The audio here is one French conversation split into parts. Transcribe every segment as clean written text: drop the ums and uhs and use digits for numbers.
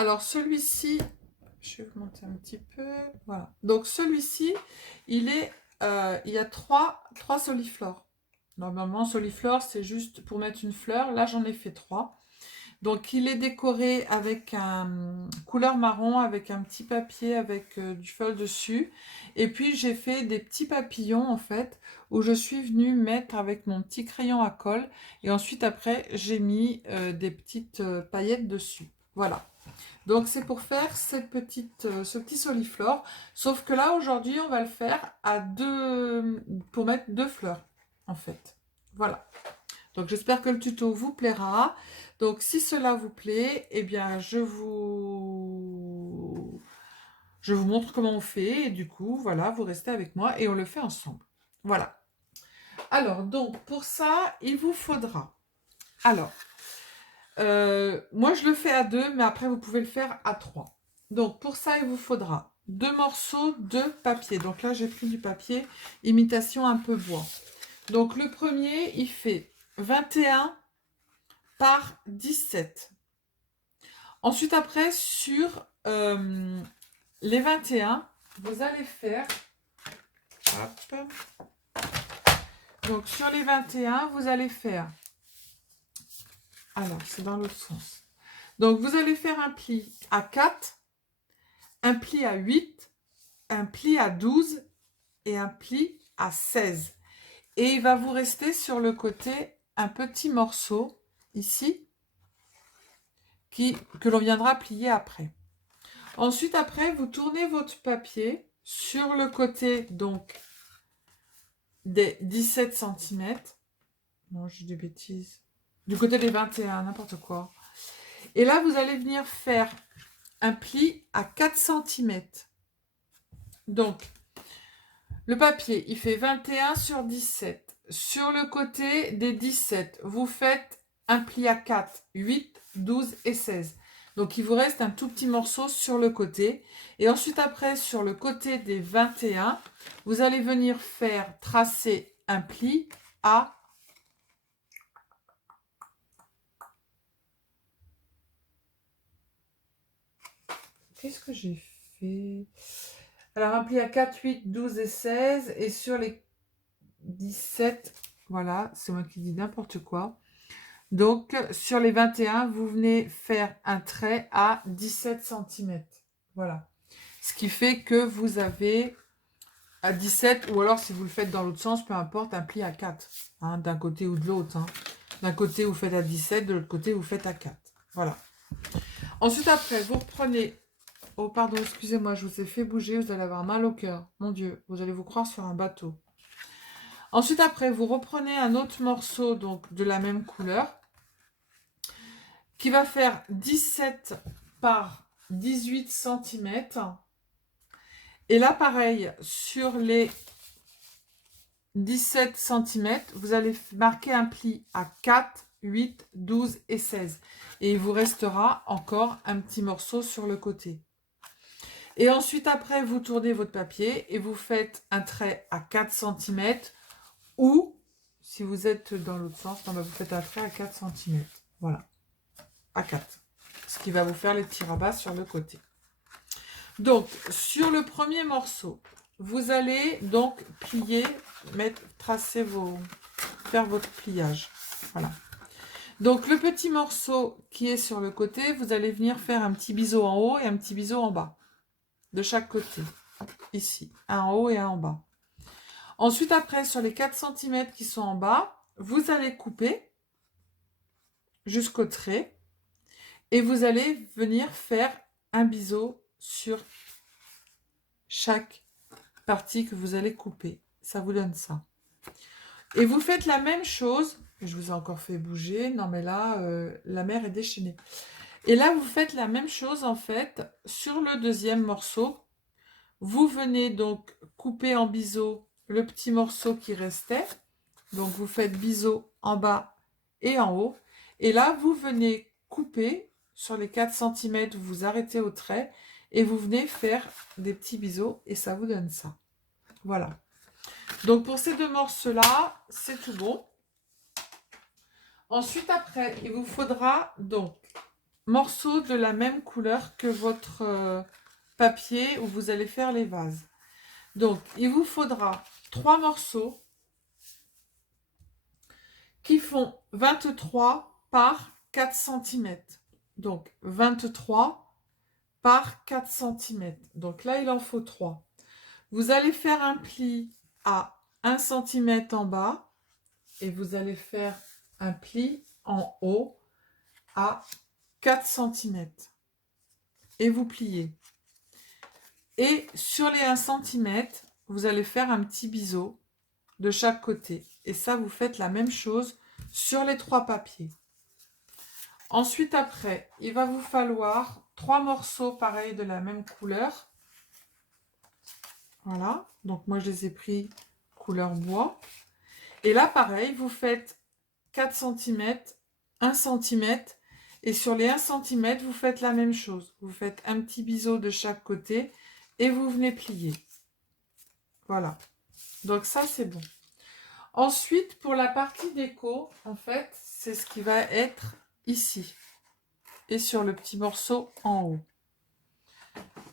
Alors celui-ci, je vais vous montrer un petit peu. Voilà. Donc celui-ci, il y a trois soliflores. Normalement, soliflore, c'est juste pour mettre une fleur. Là, j'en ai fait 3. Donc il est décoré avec un couleur marron, avec un petit papier, avec du feuille dessus. Et puis j'ai fait des petits papillons en fait, où je suis venue mettre avec mon petit crayon à colle. Et ensuite après j'ai mis des petites paillettes dessus. Voilà. Donc c'est pour faire ce petit soliflore. Sauf que là aujourd'hui on va le faire pour mettre 2 fleurs en fait. Voilà. Donc j'espère que le tuto vous plaira. Donc si cela vous plaît, eh bien je vous montre comment on fait. Et du coup, voilà, vous restez avec moi et on le fait ensemble. Voilà. Alors, donc pour ça, il vous faudra. Alors, moi je le fais à 2, mais après vous pouvez le faire à 3. Donc pour ça, il vous faudra 2 morceaux de papier. Donc là, j'ai pris du papier imitation un peu bois. Donc le premier, il fait 21 par 17. Ensuite, après, sur les 21, vous allez faire... Hop. Donc, sur les 21, vous allez faire... Alors, c'est dans l'autre sens. Donc, vous allez faire un pli à 4, un pli à 8, un pli à 12 et un pli à 16. Et il va vous rester sur le côté un petit morceau, ici, que l'on viendra plier après. Ensuite, après, vous tournez votre papier sur le côté, donc, des 17 cm. Non, j'ai des bêtises. Du côté des 21, n'importe quoi. Et là, vous allez venir faire un pli à 4 cm. Donc, le papier, il fait 21 sur 17. Sur le côté des 17, vous faites un pli à 4, 8, 12 et 16. Donc, il vous reste un tout petit morceau sur le côté. Et ensuite, après, sur le côté des 21, vous allez venir faire tracer un pli à... Qu'est-ce que j'ai fait? Alors, un pli à 4, 8, 12 et 16. Et sur les 17, voilà, c'est moi qui dis n'importe quoi. Donc, sur les 21, vous venez faire un trait à 17 cm. Voilà. Ce qui fait que vous avez à 17, ou alors si vous le faites dans l'autre sens, peu importe, un pli à 4. Hein, d'un côté ou de l'autre. Hein. D'un côté, vous faites à 17, de l'autre côté, vous faites à 4. Voilà. Ensuite, après, vous reprenez... Oh, pardon, excusez-moi, je vous ai fait bouger, vous allez avoir mal au cœur. Mon Dieu, vous allez vous croire sur un bateau. Ensuite, après, vous reprenez un autre morceau donc de la même couleur qui va faire 17 par 18 cm. Et là, pareil, sur les 17 cm, vous allez marquer un pli à 4, 8, 12 et 16. Et il vous restera encore un petit morceau sur le côté. Et ensuite, après, vous tournez votre papier et vous faites un trait à 4 cm ou, si vous êtes dans l'autre sens, vous faites un trait à 4 cm. Voilà, à 4. Ce qui va vous faire les petits rabats sur le côté. Donc, sur le premier morceau, vous allez donc plier, faire votre pliage. Voilà. Donc, le petit morceau qui est sur le côté, vous allez venir faire un petit biseau en haut et un petit biseau en bas. De chaque côté. Ici, un en haut et un en bas. Ensuite, après, sur les 4 cm qui sont en bas, vous allez couper jusqu'au trait et vous allez venir faire un biseau sur chaque partie que vous allez couper. Ça vous donne ça. Et vous faites la même chose. Je vous ai encore fait bouger. Non, mais là, la mer est déchaînée. Et là, vous faites la même chose, en fait, sur le deuxième morceau. Vous venez donc couper en biseau le petit morceau qui restait. Donc, vous faites biseau en bas et en haut. Et là, vous venez couper sur les 4 cm, vous vous arrêtez au trait et vous venez faire des petits biseaux et ça vous donne ça. Voilà. Donc, pour ces 2 morceaux-là, c'est tout bon. Ensuite, après, il vous faudra donc morceaux de la même couleur que votre papier où vous allez faire les vases. Donc, il vous faudra 3 morceaux qui font 23 par 4 cm. Donc, 23 par 4 cm. Donc là, il en faut 3. Vous allez faire un pli à 1 cm en bas et vous allez faire un pli en haut à 4 cm. Et vous pliez. Et sur les 1 cm, vous allez faire un petit biseau de chaque côté. Et ça, vous faites la même chose sur les 3 papiers. Ensuite, après, il va vous falloir 3 morceaux pareils de la même couleur. Voilà. Donc, moi, je les ai pris couleur bois. Et là, pareil, vous faites 4 cm, 1 cm. Et sur les 1 cm, vous faites la même chose. Vous faites un petit biseau de chaque côté et vous venez plier. Voilà. Donc, ça, c'est bon. Ensuite, pour la partie déco, en fait, c'est ce qui va être ici. Et sur le petit morceau en haut.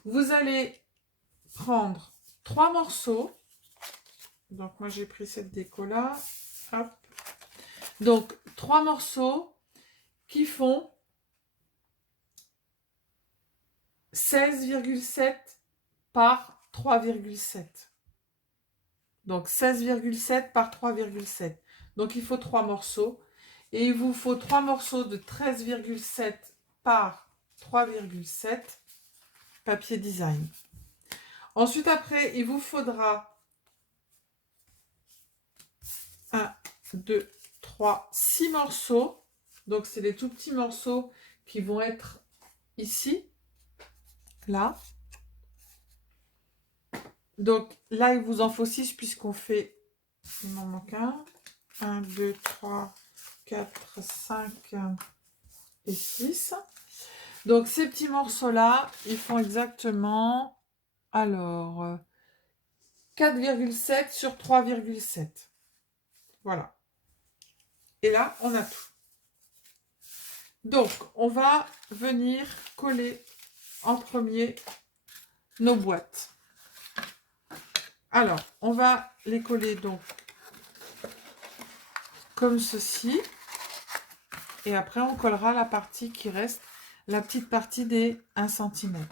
Vous allez prendre 3 morceaux. Donc, moi, j'ai pris cette déco-là. Hop. Donc, 3 morceaux qui font 16,7 par 3,7. Donc, 16,7 par 3,7. Donc, il faut 3 morceaux. Et il vous faut 3 morceaux de 13,7 par 3,7 papier design. Ensuite, après, il vous faudra 1, 2, 3, 6 morceaux. Donc, c'est des tout petits morceaux qui vont être ici, là. Donc, là, il vous en faut 6 puisqu'on fait... Il m'en manque un. 1, 2, 3, 4, 5 et 6. Donc, ces petits morceaux-là, ils font exactement... Alors, 4,7 sur 3,7. Voilà. Et là, on a tout. Donc, on va venir coller en premier nos boîtes. Alors, on va les coller donc comme ceci. Et après, on collera la partie qui reste, la petite partie des 1 cm.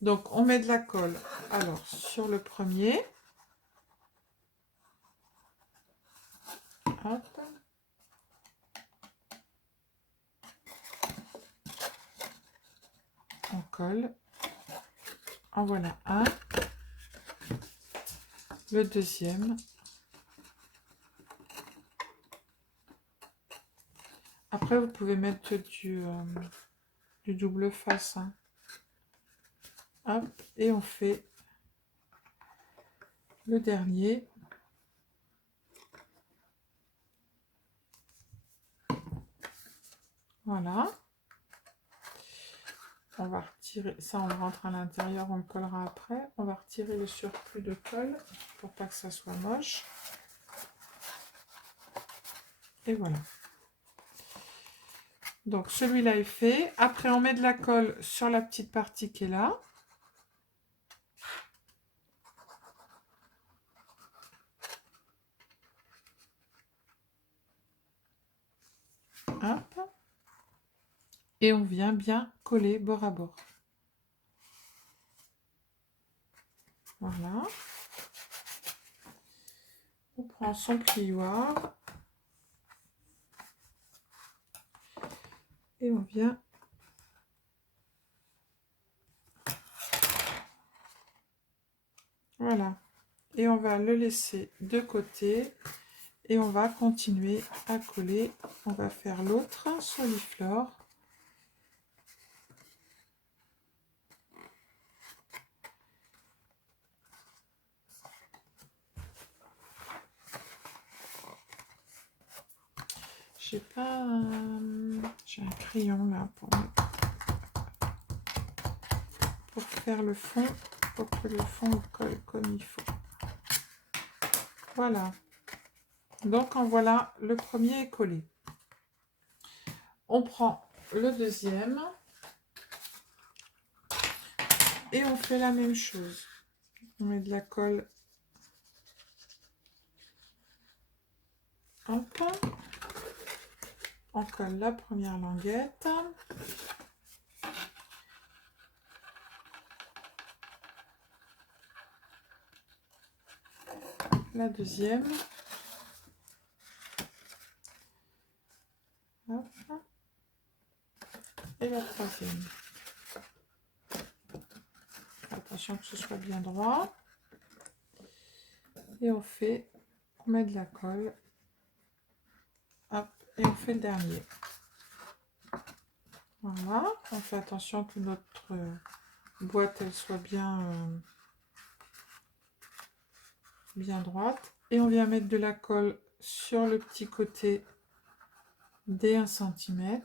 Donc, on met de la colle. Alors, sur le premier. Hop. On colle. En voilà un. Le deuxième. Après, vous pouvez mettre du double face. Hein. Hop. Et on fait le dernier. Voilà. On va retirer, ça on rentre à l'intérieur, on le collera après. On va retirer le surplus de colle pour pas que ça soit moche. Et voilà. Donc celui-là est fait. Après on met de la colle sur la petite partie qui est là. Hop. Et on vient bien coller bord à bord. Voilà. On prend son plioir. Et on vient voilà. Et on va le laisser de côté. Et on va continuer à coller. On va faire l'autre soliflore. J'ai pas... J'ai un crayon là pour faire le fond, pour que le fond colle comme il faut. Voilà. Donc en voilà, le premier est collé. On prend le deuxième. Et on fait la même chose. On met de la colle. Hop. On colle la première languette. La deuxième. Hop. Et la troisième. Attention que ce soit bien droit. Et on met de la colle. Hop. Et on fait le dernier. Voilà. On fait attention que notre boîte elle soit bien droite. Et on vient mettre de la colle sur le petit côté des 1 cm.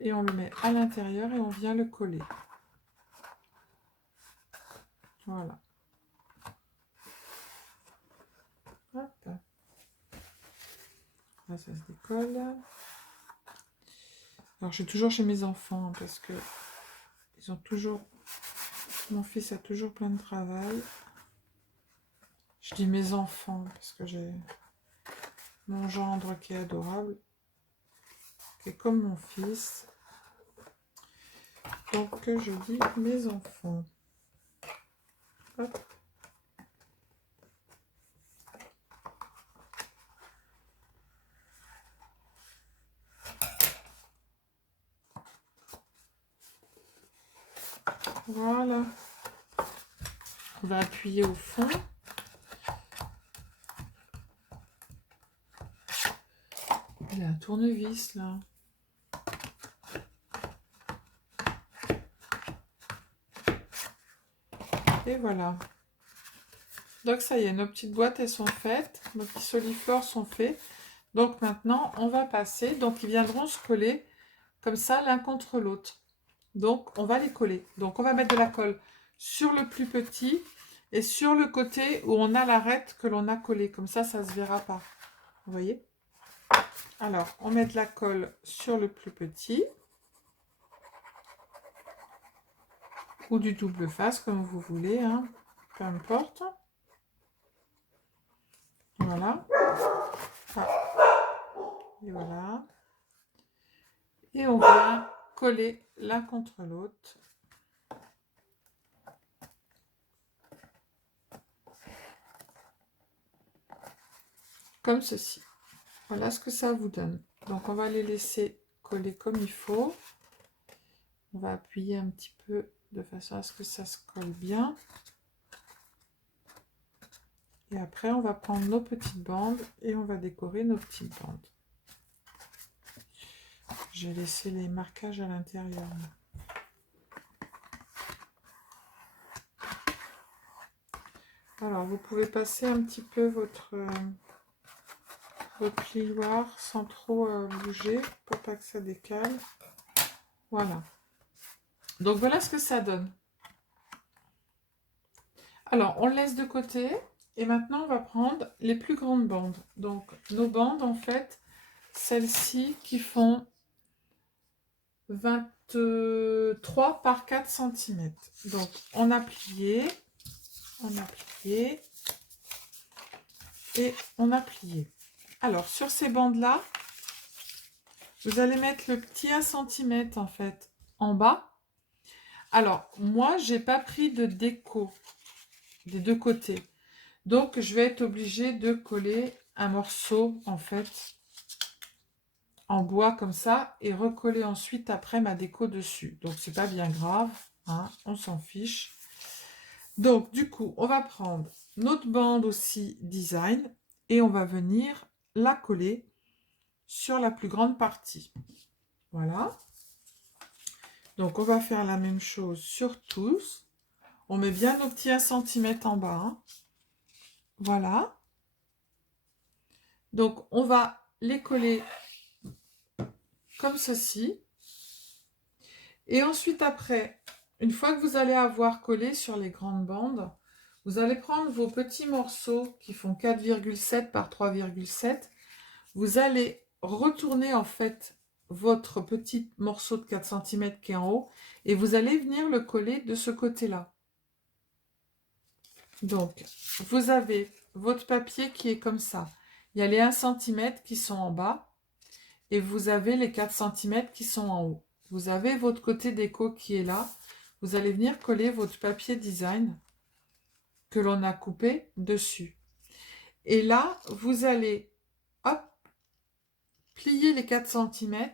Et on le met à l'intérieur et on vient le coller. Voilà. Hop. Là, ça se décolle. Alors, je suis toujours chez mes enfants parce que ils ont toujours... Mon fils a toujours plein de travail. Je dis mes enfants parce que j'ai mon gendre qui est adorable, qui est comme mon fils. Donc, je dis mes enfants. Hop. Voilà. On va appuyer au fond. Il y a un tournevis là. Et voilà. Donc ça y est, nos petites boîtes elles sont faites. Nos petits soliflores sont faits. Donc maintenant on va passer. Donc ils viendront se coller comme ça l'un contre l'autre. Donc on va les coller. Donc on va mettre de la colle sur le plus petit et sur le côté où on a l'arête que l'on a collée. Comme ça, ça ne se verra pas. Vous voyez? Alors on met de la colle sur le plus petit. Ou du double face comme vous voulez, hein. Peu importe. Voilà. Ah. Et voilà. Et on vient coller l'un contre l'autre. Comme ceci. Voilà ce que ça vous donne. Donc on va les laisser coller comme il faut. On va appuyer un petit peu de façon à ce que ça se colle bien. Et après on va prendre nos petites bandes et on va décorer nos petites bandes. J'ai laissé les marquages à l'intérieur. Alors vous pouvez passer un petit peu votre plioir sans trop bouger pour pas que ça décale. Voilà. Donc voilà ce que ça donne. Alors on le laisse de côté et maintenant on va prendre les plus grandes bandes. Donc nos bandes en fait, celles-ci qui font 23 par 4 cm. Donc on a plié et on a plié. Alors sur ces bandes là, vous allez mettre le petit 1 cm en fait en bas. Alors moi j'ai pas pris de déco des deux côtés, donc je vais être obligée de coller un morceau en fait en bois comme ça et recoller ensuite après ma déco dessus. Donc c'est pas bien grave, hein, on s'en fiche. Donc du coup on va prendre notre bande aussi design et on va venir la coller sur la plus grande partie. Voilà. Donc on va faire la même chose sur tous. On met bien nos petits 1 cm en bas, hein. Voilà. Donc on va les coller comme ceci. Et ensuite après, une fois que vous allez avoir collé sur les grandes bandes, vous allez prendre vos petits morceaux qui font 4,7 par 3,7. Vous allez retourner en fait votre petit morceau de 4 cm qui est en haut et vous allez venir le coller de ce côté-là. Donc, vous avez votre papier qui est comme ça. Il y a les 1 cm qui sont en bas et vous avez les 4 cm qui sont en haut. Vous avez votre côté déco qui est là. Vous allez venir coller votre papier design que l'on a coupé dessus. Et là, vous allez, hop, plier les 4 cm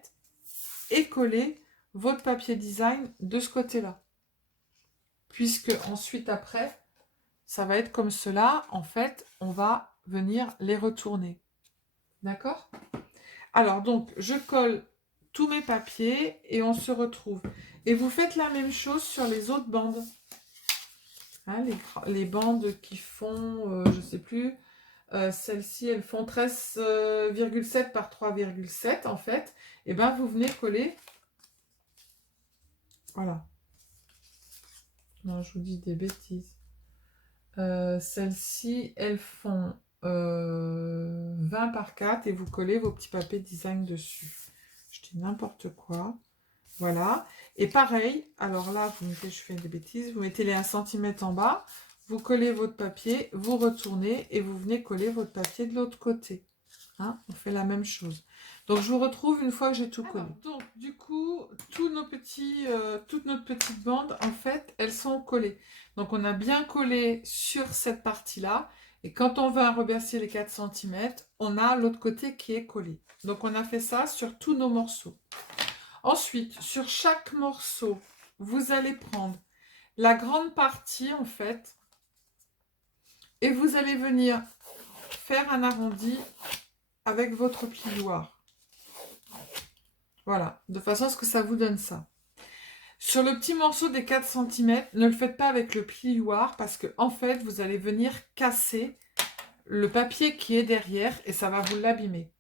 et coller votre papier design de ce côté-là. Puisque ensuite, après, ça va être comme cela. En fait, on va venir les retourner. D'accord? Alors, donc, je colle tous mes papiers et on se retrouve. Et vous faites la même chose sur les autres bandes. Hein, les bandes qui font, je ne sais plus, celles-ci, elles font 13,7 par 3,7 en fait. Et bien, vous venez coller. Voilà. Non, je vous dis des bêtises. Celles-ci, elles font 20 par 4 et vous collez vos petits papiers design dessus. Je dis n'importe quoi. Voilà. Et pareil, alors là, vous mettez, je fais des bêtises, vous mettez les 1 cm en bas, vous collez votre papier, vous retournez et vous venez coller votre papier de l'autre côté. Hein, on fait la même chose. Donc, je vous retrouve une fois que j'ai tout collé. Donc, du coup, toutes nos petites bandes, en fait, elles sont collées. Donc, on a bien collé sur cette partie-là. Et quand on va rebercer les 4 cm, on a l'autre côté qui est collé. Donc, on a fait ça sur tous nos morceaux. Ensuite, sur chaque morceau, vous allez prendre la grande partie, en fait, et vous allez venir faire un arrondi avec votre plioir. Voilà, de façon à ce que ça vous donne ça. Sur le petit morceau des 4 cm, ne le faites pas avec le plioir parce que en fait, vous allez venir casser le papier qui est derrière et ça va vous l'abîmer.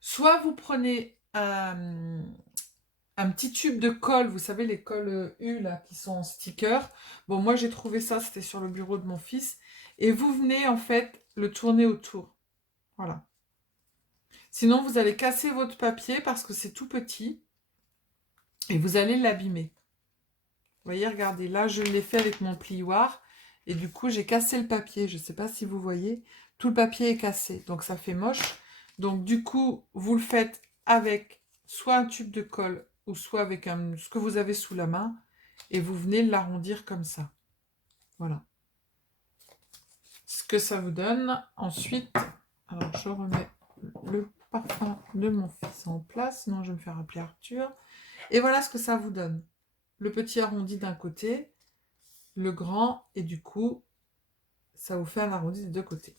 Soit vous prenez un petit tube de colle, vous savez les colles U là qui sont en sticker. Bon, moi j'ai trouvé ça, c'était sur le bureau de mon fils. Et vous venez en fait le tourner autour. Voilà. Sinon, vous allez casser votre papier parce que c'est tout petit et vous allez l'abîmer. Vous voyez, regardez, là, je l'ai fait avec mon plioir et du coup, j'ai cassé le papier. Je ne sais pas si vous voyez, tout le papier est cassé, donc ça fait moche. Donc, du coup, vous le faites avec soit un tube de colle ou soit avec ce que vous avez sous la main et vous venez l'arrondir comme ça. Voilà. Ce que ça vous donne. Ensuite, alors je remets le parfum de mon fils en place, sinon je vais me faire appeler Arthur. Et voilà ce que ça vous donne. Le petit arrondi d'un côté, le grand, et du coup, ça vous fait un arrondi des deux côtés.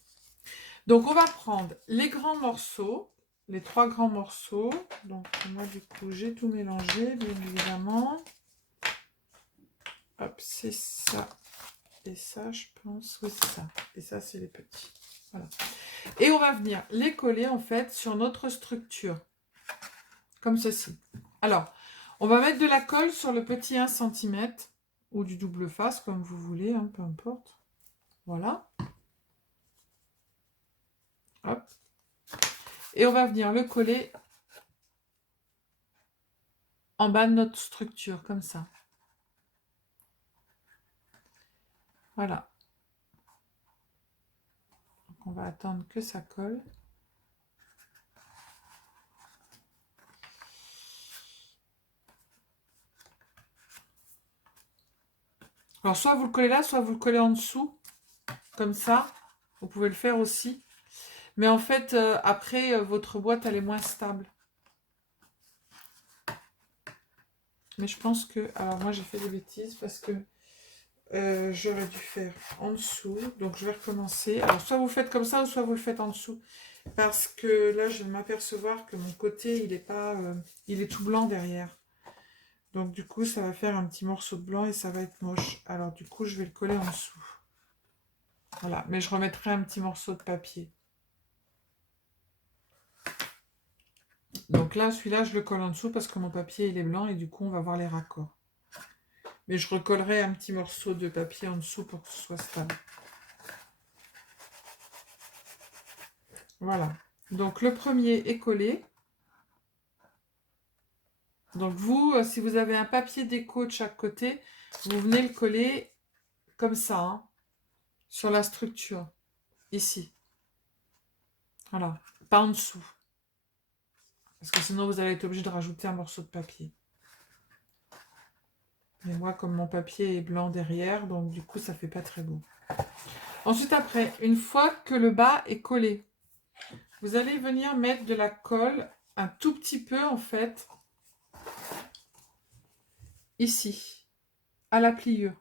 Donc, on va prendre les grands morceaux, les 3 grands morceaux. Donc, moi, du coup, j'ai tout mélangé, bien évidemment. Hop, c'est ça. Et ça, je pense, oui, c'est ça. Et ça, c'est les petits. Voilà. Et on va venir les coller, en fait, sur notre structure. Comme ceci. Alors, on va mettre de la colle sur le petit 1 cm ou du double face, comme vous voulez, hein, peu importe. Voilà. Hop. Et on va venir le coller en bas de notre structure, comme ça. Voilà. Donc on va attendre que ça colle. Alors, soit vous le collez là, soit vous le collez en dessous, comme ça. Vous pouvez le faire aussi. Mais en fait, après, votre boîte, elle est moins stable. Mais je pense que... Alors, moi, j'ai fait des bêtises parce que j'aurais dû faire en dessous. Donc, je vais recommencer. Alors, soit vous faites comme ça, ou soit vous le faites en dessous. Parce que là, je vais m'apercevoir que mon côté, il est pas... il est tout blanc derrière. Donc, du coup, ça va faire un petit morceau de blanc et ça va être moche. Alors, du coup, je vais le coller en dessous. Voilà. Mais je remettrai un petit morceau de papier. Donc là, celui-là, je le colle en dessous parce que mon papier, il est blanc et du coup, on va voir les raccords. Mais je recollerai un petit morceau de papier en dessous pour que ce soit stable. Voilà. Donc, le premier est collé. Donc vous, si vous avez un papier déco de chaque côté, vous venez le coller comme ça, hein, sur la structure, ici. Voilà, pas en dessous. Parce que sinon, vous allez être obligé de rajouter un morceau de papier. Et moi, comme mon papier est blanc derrière, donc du coup, ça fait pas très beau. Ensuite, après, une fois que le bas est collé, vous allez venir mettre de la colle un tout petit peu, en fait, ici, à la pliure.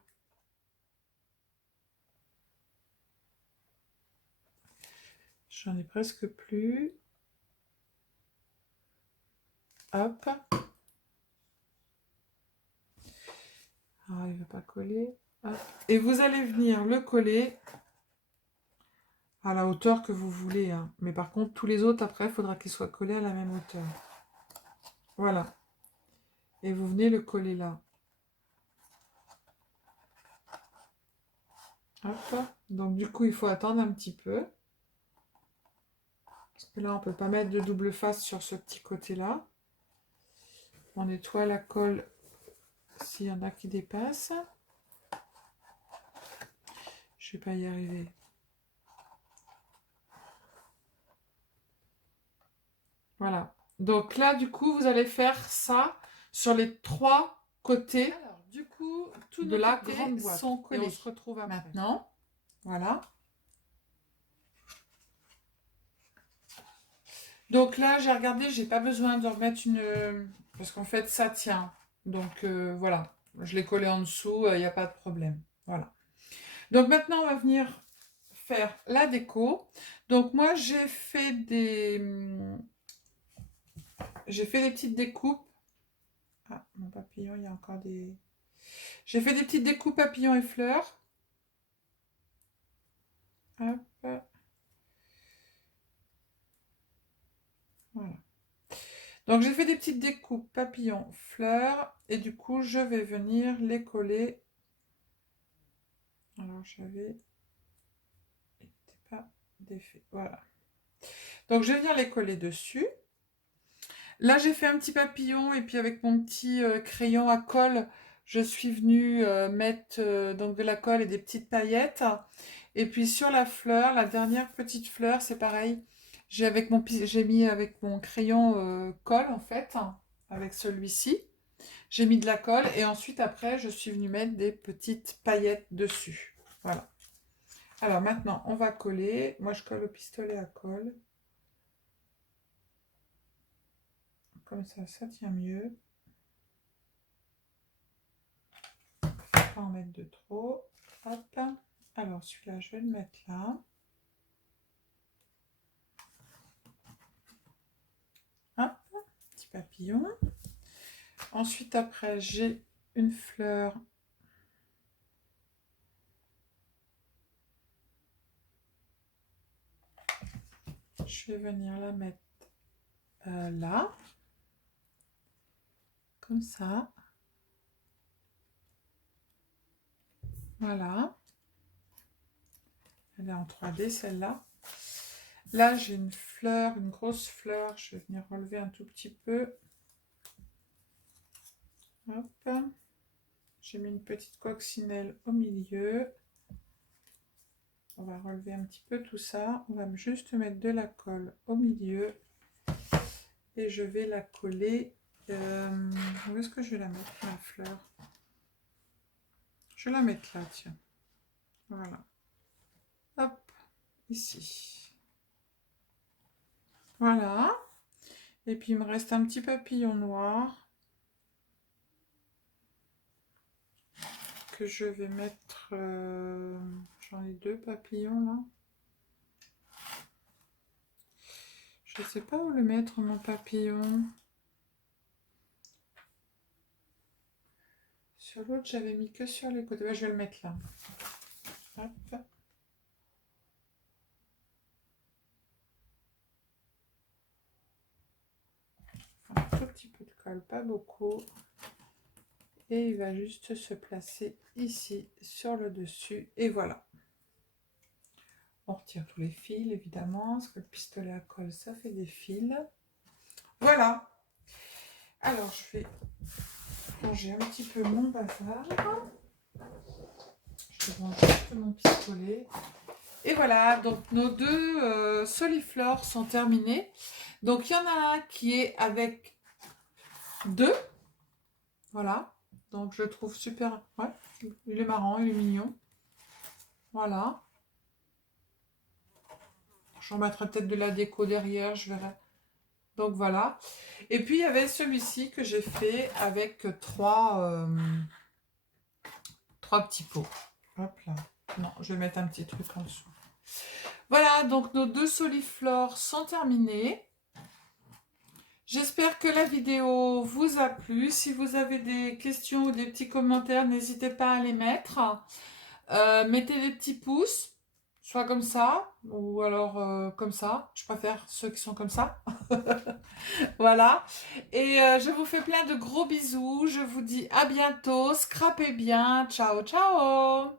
J'en ai presque plus. Hop. Ah, il ne va pas coller. Hop. Et vous allez venir le coller à la hauteur que vous voulez, hein. Mais par contre, tous les autres, après, il faudra qu'ils soient collés à la même hauteur. Voilà. Et vous venez le coller là. Hop. Donc, du coup, il faut attendre un petit peu. Parce que là, on ne peut pas mettre de double face sur ce petit côté-là. On nettoie la colle s'il y en a qui dépassent. Je ne vais pas y arriver. Voilà. Donc là, du coup, vous allez faire ça sur les 3 côtés. Alors, du coup, de la grande boîte sont collés. Et on se retrouve après. Maintenant. Voilà. Donc là, j'ai regardé, j'ai pas besoin de remettre une... Parce qu'en fait, ça tient. Donc voilà. Je l'ai collé en dessous, il n'y a pas de problème. Voilà. Donc maintenant, on va venir faire la déco. Donc moi, j'ai fait des petites découpes. Ah, mon papillon, il y a encore des... J'ai fait des petites découpes papillons et fleurs. Hop. Voilà. Donc j'ai fait des petites découpes papillons, fleurs. Et du coup, je vais venir les coller. Alors j'avais... pas d'effet. Voilà. Donc je vais venir les coller dessus. Là, j'ai fait un petit papillon et puis avec mon petit crayon à colle, je suis venue mettre donc de la colle et des petites paillettes. Et puis sur la fleur, la dernière petite fleur, c'est pareil. J'ai mis avec mon crayon colle en fait, avec celui-ci. J'ai mis de la colle et ensuite après, je suis venue mettre des petites paillettes dessus. Voilà. Alors maintenant, on va coller. Moi, je colle au pistolet à colle. Comme ça tient mieux. Pas en mettre de trop. Hop. Alors celui-là, je vais le mettre là. Hop, petit papillon. Ensuite, après, j'ai une fleur. Je vais venir la mettre là. Comme ça. Voilà. Elle est en 3D, celle-là. Là, j'ai une fleur, une grosse fleur. Je vais venir relever un tout petit peu. Hop. J'ai mis une petite coccinelle au milieu. On va relever un petit peu tout ça. On va juste mettre de la colle au milieu. Et je vais la coller. Où est-ce que je vais la mettre, ma fleur? Je vais la mettre là, tiens. Voilà. Hop, ici. Voilà. Et puis, il me reste un petit papillon noir que je vais mettre... J'en ai 2 papillons, là. Je ne sais pas où le mettre, mon papillon. Sur l'autre, j'avais mis que sur les côtés. Ouais, je vais le mettre là. Hop. Un tout petit peu de colle, pas beaucoup. Et il va juste se placer ici, sur le dessus. Et voilà. On retire tous les fils, évidemment, parce que le pistolet à colle, ça fait des fils. Voilà. Alors, je vais ranger un petit peu mon bazar. Je range juste mon pistolet. Et voilà, donc nos deux soliflores sont terminés. Donc, il y en a un qui est avec deux. Voilà. Donc, je le trouve super. Ouais, il est marrant, il est mignon. Voilà. Je remettrai peut-être de la déco derrière, je verrai. Donc, voilà. Et puis, il y avait celui-ci que j'ai fait avec trois petits pots. Hop là. Non, je vais mettre un petit truc en dessous. Voilà, donc nos deux soliflores sont terminés. J'espère que la vidéo vous a plu. Si vous avez des questions ou des petits commentaires, n'hésitez pas à les mettre. Mettez des petits pouces, soit comme ça, ou alors comme ça. Je préfère ceux qui sont comme ça. Voilà. Et je vous fais plein de gros bisous. Je vous dis à bientôt. Scrapez bien. Ciao, ciao.